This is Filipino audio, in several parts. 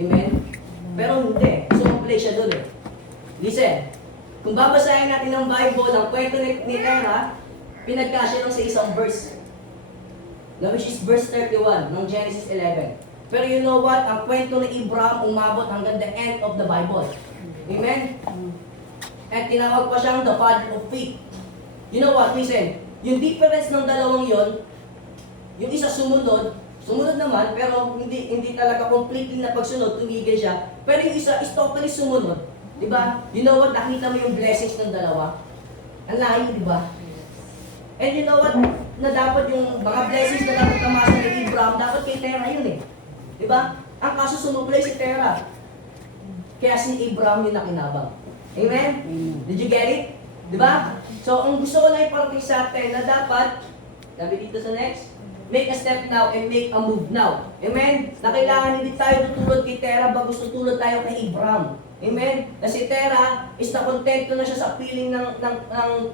Amen? Pero hindi. Sumuplay siya doon eh. Listen, kung babasahin natin ng Bible, ang kwento ni Terah, pinagkasya lang sa isang verse. Na which is verse 31 ng Genesis 11. Pero you know what? Ang kwento ni Abraham umabot hanggang the end of the Bible. Amen? At tinawag pa siyang the father of faith. You know what? Listen, yung difference ng dalawang yon, yung isa sumunod naman, pero hindi talaga completely na pagsunod, tumigil siya. Pero yung isa is totally sumunod. Diba? You know what? Nakita mo yung blessings ng dalawa. Ang layo, diba? And you know what? Na dapat yung mga blessings na dapat namasa ni Abraham, dapat kay Terah yun eh. Diba? Ang kaso sumuplay si Terah. Kaya si Abraham yung nakinabang. Amen? Did you get it? Diba? So, ang gusto ko na iparating sa atin na dapat, sabi dito sa next, make a step now and make a move now. Amen? Na kailangan hindi tayo tutulad kay Terah, bagus tutulad tayo kay Abraham. Amen? Na si Terah is nakontento na siya sa feeling ng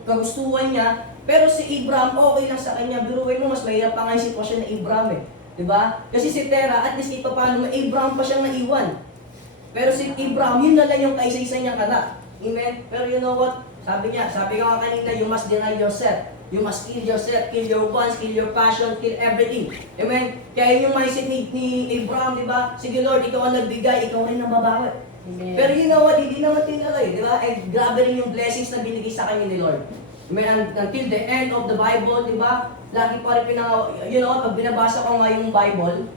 kagustuhan niya, pero si Abraham okay lang sa kanya. Biruin mo, mas mahirap pa nga yung sitwasyon ng Abraham eh. Diba? Kasi si Terah, at least ito paano, Abraham pa siyang naiwan. Pero si Abraham, yun na lang yung kaisa-isa niyang anak. Amen? Pero you know what? Sabi ko nga kanina, you must deny yourself. You must kill yourself, kill your wants, kill your passion, kill everything. Amen? Kaya yung mindset ni Abraham, diba? Sige Lord, ikaw ang nagbigay, ikaw rin ang mabawi. Pero you know what? Hindi naman tinalay, diba? And grabe rin yung blessings na binigay sa kanya ni Lord. Amen? Until the end of the Bible, diba? Lagi pa rin you know, pag binabasa ko nga yung Bible,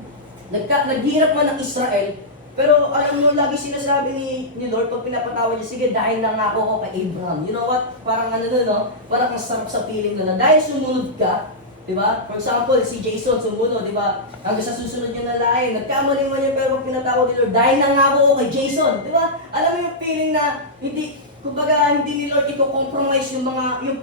naghirap man ang Israel, pero alam mo, lagi sinasabi ni Lord, pag pinapatawad niya, sige, dahil nangako ko kay Abraham. You know what? Parang ano nun, no? Parang ang sarap sa feeling na dahil sumunod ka, di ba? For example, si Jason sumunod, di ba? Hanggang sa susunod niya na lahi, nagkamali man niya, pero pag pinatawad ni Lord, dahil nangako ko kay Jason, di ba? Alam mo yung feeling na hindi ni Lord i-compromise yung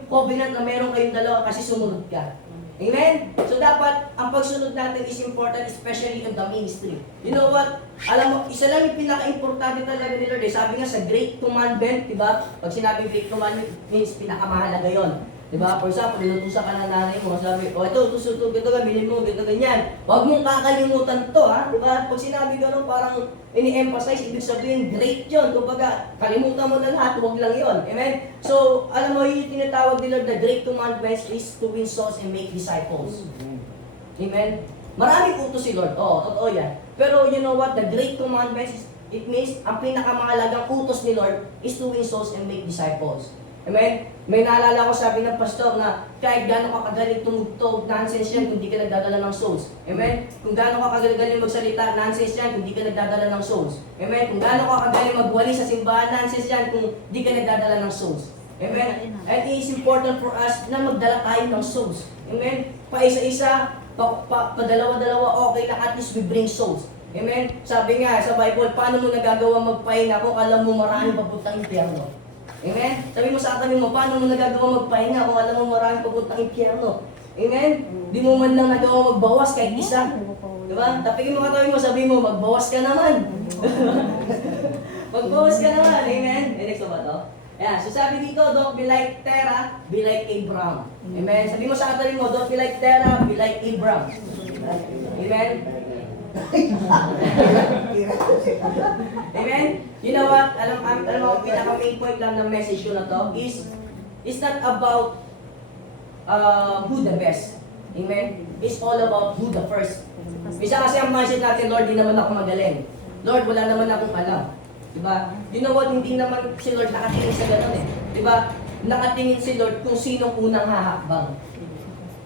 covenant na meron kayong dalawa kasi sumunod ka. Amen? So dapat, ang pagsunod natin is important, especially in the ministry. You know what? Alam mo, isa lang yung pinaka-importante talaga ni Lord. Sabi nga sa Great Commandment, di ba? Pag sinabing Great Commandment, means pinakamahalaga yon. Di ba? For example, inutusan ka ng nanay mo, sabi, ito, ito, bilhin mo, ganito, ganyan. Huwag mong kakalimutan to, ha? Di ba? Pag sinabi gano'n, parang ini-emphasize, ibig sabihin, great yun. Kumbaga, kalimutan mo na lahat, huwag lang yun. Amen? So, alam mo, yung tinatawag ni Lord, the Great Commandments is to win souls and make disciples. Amen? Maraming utos si Lord. Oo, totoo yan. Pero you know what? The Great Commandments, it means, ang pinakamahalagang utos ni Lord is to win souls and make disciples. Amen? May naalala ko, sabi ng pastor na kahit gano'n ka kagaling tumugtog, nonsense yan kung di ka nagdadala ng souls. Amen? Kung gano'n ka kagaling magsalita, nonsense yan kung di ka nagdadala ng souls. Amen? Kung gano'n ka kagaling magwali sa simbahan, nonsense yan kung di ka nagdadala ng souls. Amen? And it is important for us na magdala tayo ng souls. Amen? Paisa-isa, padalawa-dalawa, okay lang, at least we bring souls. Amen? Sabi nga sa Bible, paano mo nagagawa magpahinga kung alam mo maraming papuntang impyerno? Amen? Sabi mo sa katabi mo, paano mo nagagawa magpahinga kung alam mo maraming papuntang impyerno? Amen? Di mo man lang nagawa magbawas kahit isa. Diba? Tapikin mo katabi mo, sabi mo, magbawas ka naman. Magbawas ka naman. Amen? Next ba to? Ayan, so sabi dito, don't be like Terah, be like Abraham. Amen? Sabi mo sa katabi mo, don't be like Terah, be like Abraham. Amen? Amen? You know what? Alam mo, pinaka-main point lang ng message ko na to is, it's not about who the best. Amen? It's all about who the first. Isa kasi ang mindset natin, Lord, di naman ako magaling. Lord, wala naman akong alam. Diba? You know what? Hindi naman si Lord nakatingin sa ganun eh. Diba? Nakatingin si Lord kung sinong unang hahakbang.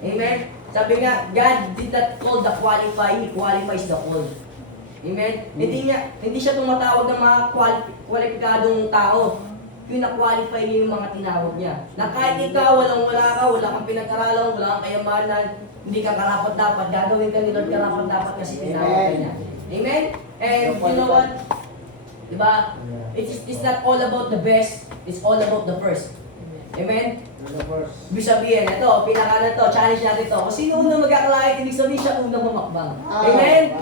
Amen? Sabi nga, God did not call the qualified, He qualifies the called. Amen? Hindi siya tumatawag ng mga kwalipikadong tao. Yung na-qualify niya yung mga tinawag niya. Na kahit ikaw, wala kang pinag-aralan, wala kang kayamanan, hindi ka karapat-dapat, gagawin ka ni Lord karapat-dapat kasi tinawag ka niya. Amen? And you know what? Diba? It's not all about the best, it's all about the first. Amen? Ibig sabihin, ito, pinaka na to, challenge natin to. Kung sino unang magkakalait, ibig sabihin siya unang mamakbang. Amen?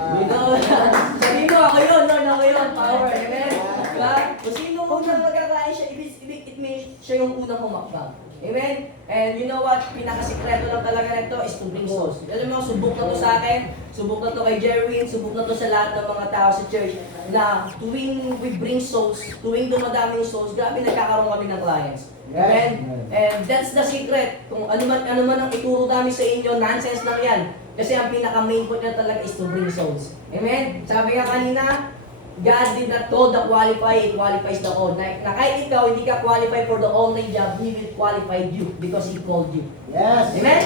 Sabihin mo, ako yun, Lord, ako yun, power. Amen? Diba? Kung sino unang magkakalait siya, it means siya yung unang mamakbang. Amen? And you know what? Pinakasikreto lang talaga nito is to bring souls. Alam mo, subok na to sa akin, subok na to kay Jerwin, subok na to sa lahat ng mga tao sa church na tuwing we bring souls, tuwing dumadami yung souls, grabe nagkakaroon kami ng clients. Amen? And that's the secret. Kung ano man ang ituro namin sa inyo, nonsense lang yan. Kasi ang pinaka-main point na talaga is to bring souls. Amen? Sabi nga kanina, God did not call the qualified, He qualifies the called. Na kahit ikaw hindi ka qualified for the online job, He will qualify you because He called you. Yes. Amen?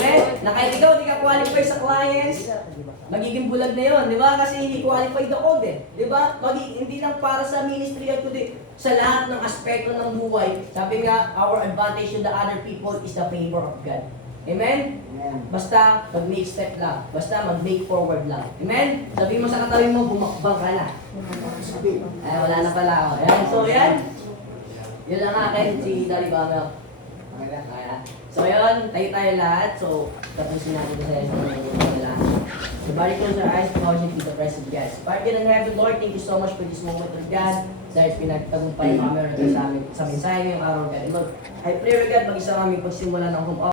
Amen? Na kahit ikaw hindi ka qualified sa clients, magiging bulag na yon, di ba? Kasi hindi qualified the called eh. Di ba? Hindi lang para sa ministry at kundi sa lahat ng aspekto ng buhay. Sabi nga, our advantage to the other people is the favor of God. Amen? Amen. Basta mag-make step lang. Basta mag-make forward lang. Amen? Sabi mo sa katabi mo, bumakbang ka na. Ay, wala na pala ako. Ayan, so yan. Yun lang akin, si Daddy Bamel. Kaya. So yun, tayo lahat. So, tapusin natin sa session ng lahat. So, body close our eyes, acknowledging to the presence of God. Father in heaven, Lord, thank you so much for this moment of God. Dahil pinagtagumpay kami sa mensahe ngayong araw, God. And Lord, I pray, God, mag-isa kami pagsimula ng home